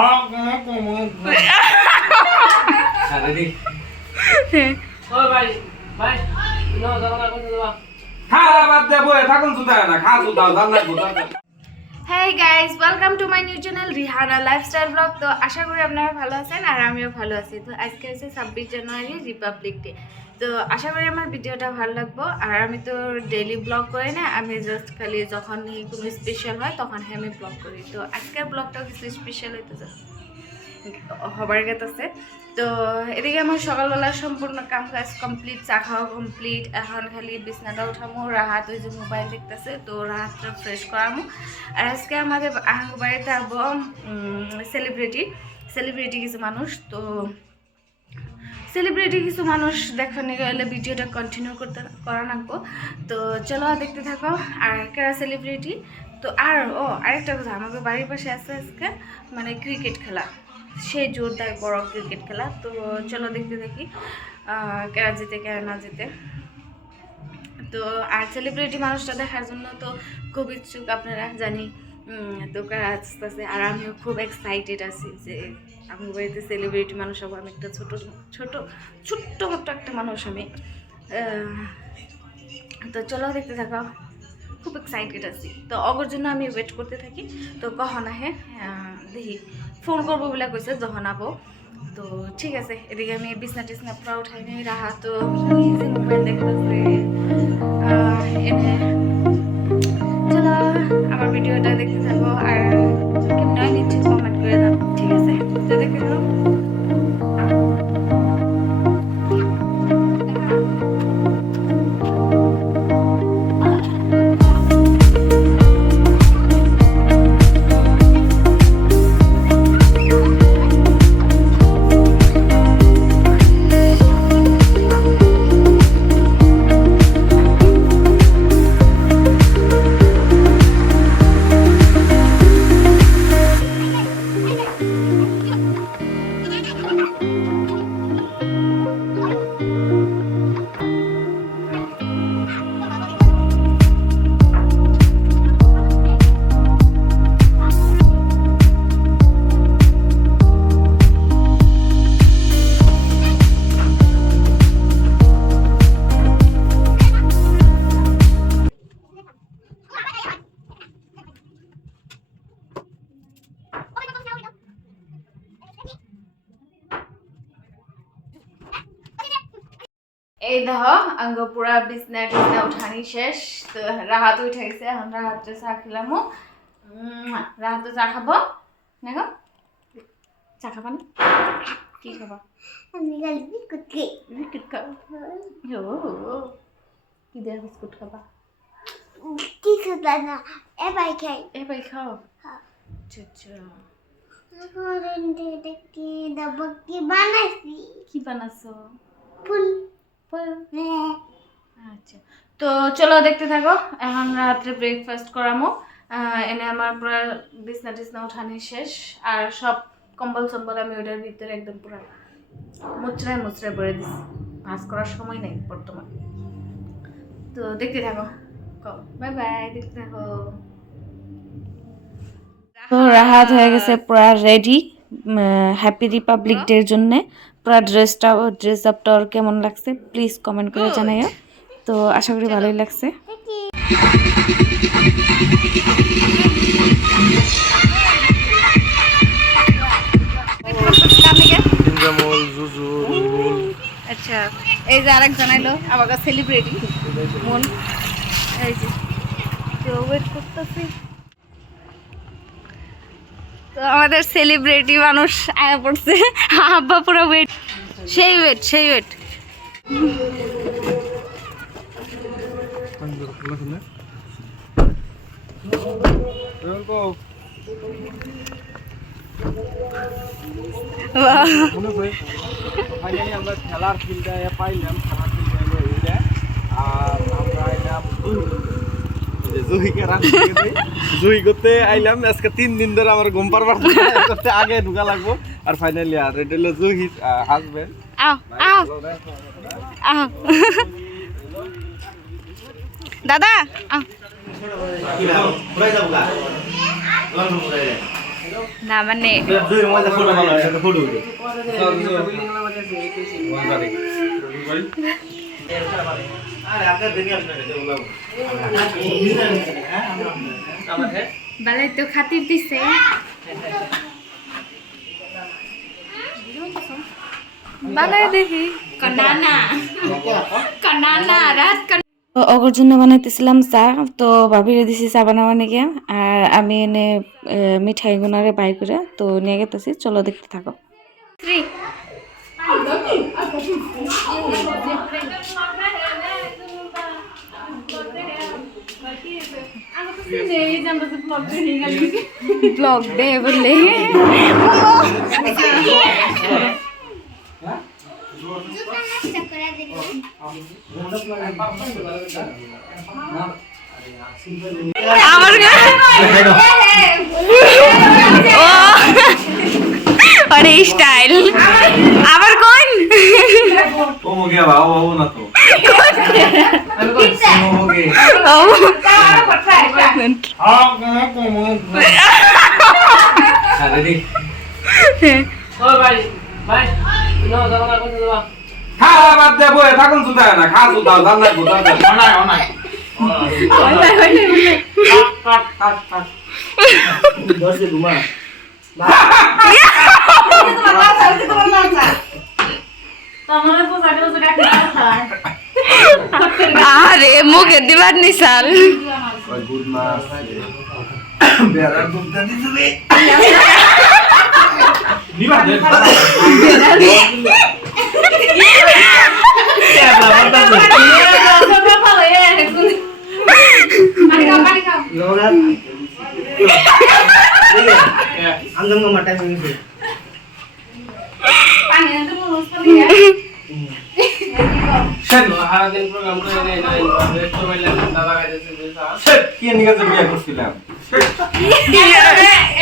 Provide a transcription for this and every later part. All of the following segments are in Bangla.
Hey guys, welcome to my new channel Rihanna Lifestyle Vlog. তো আশা করি আপনারা ভালো আছেন আর আমিও ভালো আছি। তো আজকে হচ্ছে 26 জানুয়ারি রিপাবলিক ডে। তো আশা করি আমার ভিডিওটা ভালো লাগবে। আর আমি তো ডেইলি ব্লগ করি না, আমি জাস্ট খালি যখনই কোনো স্পেশাল হয় তখন আমি ব্লগ করি। তো আজকের ব্লগটাও কিছু স্পেশাল হইতেছে হবার গেতেছে। তো এদিকে আমার সকালবেলা সম্পূর্ণ কাম কাজ কমপ্লিট, চা খাওয়া কমপ্লিট। এখন খালি বিছনাটা উঠামো, রাহাত ওই যে মোবাইল দেখতেছে, তো রাহাতটা ফ্রেশ করামো। আর আজকে আমাদের বাড়িতে আসবো সেলিব্রিটি কিছু মানুষ। তো সেলিব্রিটি কিছু মানুষ দেখানো গেলে ভিডিওটা কন্টিনিউ করা রাখবো। তো চলো দেখতে থাকো। আর কারা সেলিব্রিটি তো আরেকটা কথা, আমাকে বাড়ির পাশে আছে আজকে মানে ক্রিকেট খেলা, সেই জোরদার বড় ক্রিকেট খেলা। তো চলো দেখতে থাকি কারা জিতে কারা না জিতে। তো আর সেলিব্রিটি মানুষটা দেখার জন্য তো খুব ইচ্ছুক আপনারা জানি। তো কারা আসতেছে আর আমিও খুব এক্সাইটেড আছি যে আমার বাড়িতে সেলিব্রিটি মানুষ হবো। আমি একটা ছোট্ট একটা মানুষ আমি। তো চলো দেখতে থাকো, খুব এক্সাইটেড আছি। তো অগর জন্য আমি ওয়েট করতে থাকি। তো কখন আহে দেখি, ফোন করবো বলে কইছে যখন আবো। তো ঠিক আছে, এদিকে আমি বিছনা পুরা উঠাই নি, রাহা তো মোবাইল দেখতেছে। এনে চলো আমার ভিডিওটা দেখতে থাকো আর কেমন হয় নিচে কমেন্ট করে দাও, ঠিক আছে? তো দেখতে থাকো। এই দেখো আঙ্গ পুরা বিছনা উঠানি শেষ। তো রাহাত উঠে গেছে, এখন রাহাত চা খেলাম। রাহাত চা খাবো, দেখো চা খাবা না? কি খাবা? বিস্কুট খাবো। কি দেয় বিস্কুট খাবা? এবার খাও। আচ্ছা কি বানাছো? আচ্ছা, তো চলো দেখতে থাকো। এখন রাত্রে ব্রেকফাস্ট করামো। এনে আমার পুরো বিছনা উঠানি শেষ। আর সব কম্বল সম্বল আমি ওটার ভিতরে একদম পুরো মুচড়ায় পরে দিছি, ভাঁজ করার সময় নেই বর্তমান। তো দেখতে থাকো, বাই বাই, দেখতে থাকো। তো রাহাত হয়ে গেছে পুরা রেডি হ্যাপি রিপাবলিক ডের জন্য। পুরা ড্রেস আপটা ওর কেমন লাগছে প্লিজ কমেন্ট করে জানাইও। তো আশা করি ভালোই লাগছে। আচ্ছা, এই যে আরেক জানাইলো আমাকে সেলিব্রিটি মন, এই যে ওয়েট করতেছি। তো আমাদের সেলিব্রিটি মানুষ আয়া পড়ছে, আব্বা পুরো ওয়েট, সেই ওয়েট। আমরা খেলার ফিল্ডে পাইলাম, আর আমরা আইলাম জুই করতে আইলাম। আজকে 3 দিন ধরে আমার ঘুম পারবার করতে আগে ঢুকা লাগবো। আর ফাইনালি আর এটা হলো জুই হাজবেন্ড। দাদা না মানে জুইয়ের মধ্যে ফটো ভালো হয় একটা ফটো উঠে বালাই তো খাতির দিছে বালাই দেখি কানানা রাত ওর জন্য বানাইতেছিলাম চা তো ভাবিরে দিছি চা বানাবার নাকি আর আমি এনে মিঠাই গুনারে বাই করে তো নিয়ে গেতেছি চলো দেখতে থাকো ব্লগ দে বললে আমার আরে স্টাইল আবার কোন ও মুগে বাবা বাবু না তো ও মুগে ও আরে দি ও ভাই ভাই নো দাও না কোন দাও খাওয়া বাদ দে বই থাকুন সুদা না খা সুদা জান না সুদা অনাই অনাই কাট কাট কাট দশে ঘুমা আরে মুখে দিবার নিশাল গুড মাস বেড়ার দুধ দিছিলি দিবা দে দিন প্রোগ্রাম করে দেই না রেস্ট করলাম দাদা গাইছে দিছা কি নিয়ে বিয়ে করছিলাম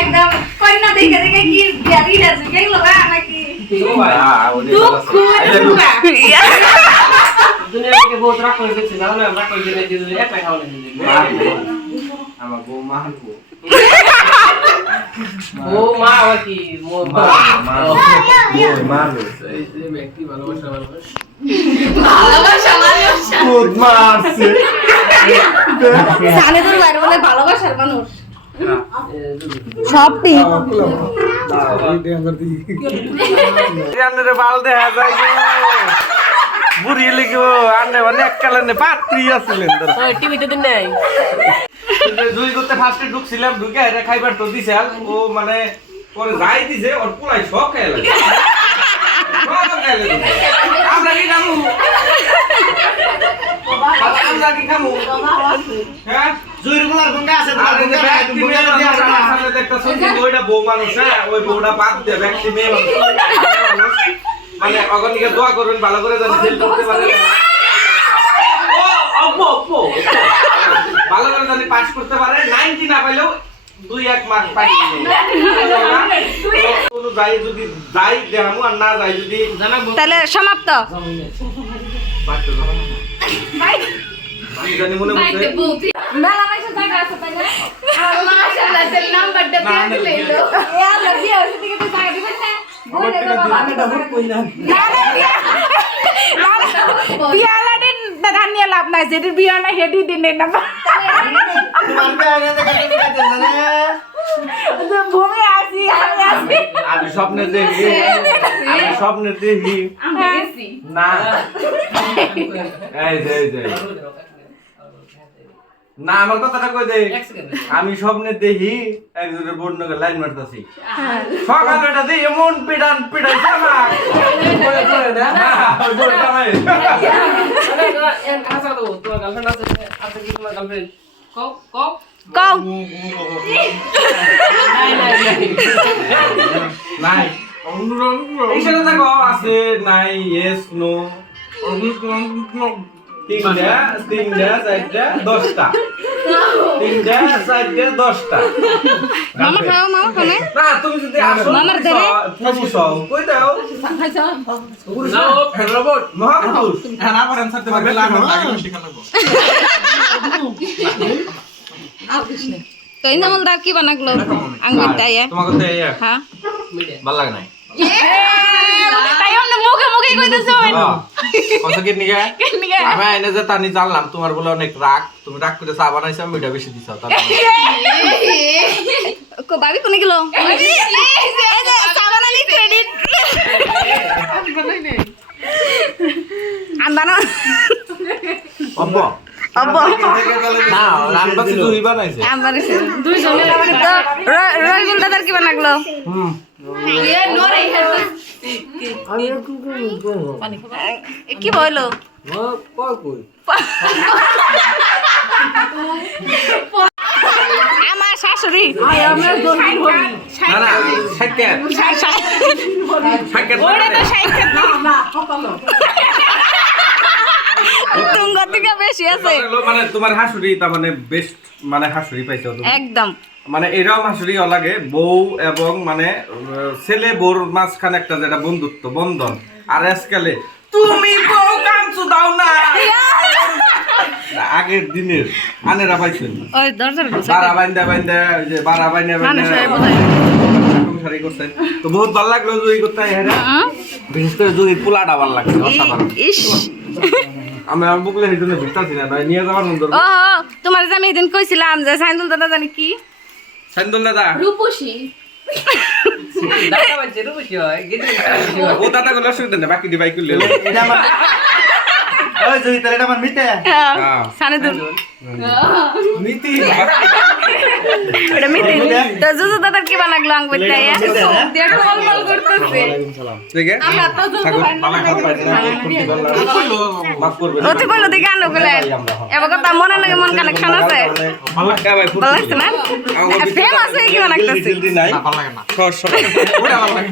একদম কন্যা দেখে দেখে কি বিয়ারি আছে গেল নাকি ও ভাই দুনিয়া থেকে বহুত রাগ করে দিচ্ছে জানো না রাগ করে দিলে একলাই খাওয়া দিলে আমার বউ মারবো ও মা আবার কি মো মা মারবো এই যে ব্যক্তি ভালোবাসা গুড মারছে সালে তোর বাইরে বলে ভালোবাসার মানুষ সবটি আন্নে বাল দেখা যায় বুড়ি লিখবো আন্নে অনেক কালে পাত্রী আসছিলেন ওই টিভিতে দিন নাই দুই করতে ফার্স্টে ঢুকছিলাম ঢুকে এটা খাইবার তো দিছে ও মানে পরে যাই দিছে ওর পুরাই শখ খেয়ে লাগে আমরা কি খামু আমরা কি খামু হ্যাঁ জুইরগুলার গঙ্গা আছে আর এই যে ব্যক্তি মেয়ে মানুষ সামনে দেখতেছ কিন্তু ওইটা বউ মানুষ হ্যাঁ ওই বউটা বাদ দিয়ে ব্যক্তি মেয়ে মানুষ মানে অগণিকে দোয়া করবেন ভালো করে যেন ফেল করতে পারে ভালো করে যদি পাস করতে পারে 90 না পাইলেও 2-1 মার্ক পাই কোনো যাই যদি যাই দেখামু আর না যাই যদি তাহলে সমাপ্ত জানি মনে হচ্ছে মেলা মাইছে জায়গা আছে তাই না মাশাআল্লাহ সেল নাম্বারটা দিয়ে দিলো ইয়া লাগি আছে দিকে তো জায়গা দিবেন না বলে দাও এটা হুট কই না বিয়ালাদিন দাদা নিয়ে লাভ নাই যেটি বিয়া না হেডি দিন না তোমার গায়ে কাটে জানে ভূমি আসি আমি আসি আমি স্বপ্নে দেখি না এই যে না আমার কথাটা কই দে আমি স্বপ্নে দেখি একজনের বর্ণকে লাইন মারতাছি সকালে এটা দিয়ে এমন পিটাইছে আমার না ওই বড়টা নাই তোমার গার্লফ্রেন্ড আছে আছে কি তোমার গার্লফ্রেন্ড কও কও কও নাই এইখানে দেখো আছে নাই ইয়েস নো তিনটা চারটা 10টা তিনটা চারটা 10টা মামা খাও মামা খানে না তুমি যদি আসো মামার দেবে? পুরুষ হও কই দাও নাও রোবট মহাপুরুষ না পারেন ছাড়তে পারবে না আগে শিখা লাগবে তো ইনামুলদার কি বানাগলো আঙ্গুর তাই তোমাকে তো এই হ্যাঁ ভালো লাগে না তাই আমরা মুখে মুখে কইতেছ কত কি নিগে আমি এনে যে তানি জানলাম তোমার বলে অনেক রাগ তুমি রাগ করে চা বানাইছো আমি মিঠা বেশি দিছো তার কো ভাবি কোনে গেল এই যে সাবানালি ক্রেডিট আন্দানো অব্বা আব্বা না রান্না তো তুই বানাইছে আমার দুইজনে তো রহিবুল দাদার কি বানাগলো কি বললো আমার শাশুড়ি না না সাইকেল সাইকেল তুঙ্গ থেকে বেশি আছে মানে তোমার হাসুরি তার মানে বেস্ট মানে হাসুরি পাইছো তুমি একদম মানে এরকম হাসুরি লাগে বউ এবং মানে ছেলে বউর মাঝখানে একটা যেটা বন্ধুত্ব বন্ধন আর আজকালে তুমি বউ কাঁচু দাও না আগের দিনের আনেরা পাইছেন ওই দরজার বারা বাইন্দা বাইন্দা ওই যে বারা বাইন্দা বাইন্দা সংসারই করছেন তো বহুত ভালো লাগলো জুই করতে বিশেষ করে জুই পোলাটা ভালো লাগছে অসাধারণ ইস আমি বুকলে এই জন্য বুঝতেছি না নিয়ে যাওয়ার মন্দির ও তোমার যে আমি এদিন কইছিলাম যে সাইন্দুল দাদা জানি কি সাইন্দুল দাদা রূপসী ও দাদা গুলো অসুবিধা নেই বাকি ডিভাই করলে এটা আমার ওই জয়ী তার এটা আমার মিটে সানেদুল নীতি ওটা মিতে তো জুজু দাদার কি বানাগলো আঙ্গুর তাই দেড় কল কল করতেছে ঠিক আছে মাফ করবে ও তো কইলো দেখে আনো গেলে এবার কথা মনে লাগে মন কানেকশন আছে ভালো লাগছে ভাই ভালো লাগছে না ফেমাস হয়ে কি বানাইতেছে নাই ভালো লাগে না সর সর ওটা ভালো লাগে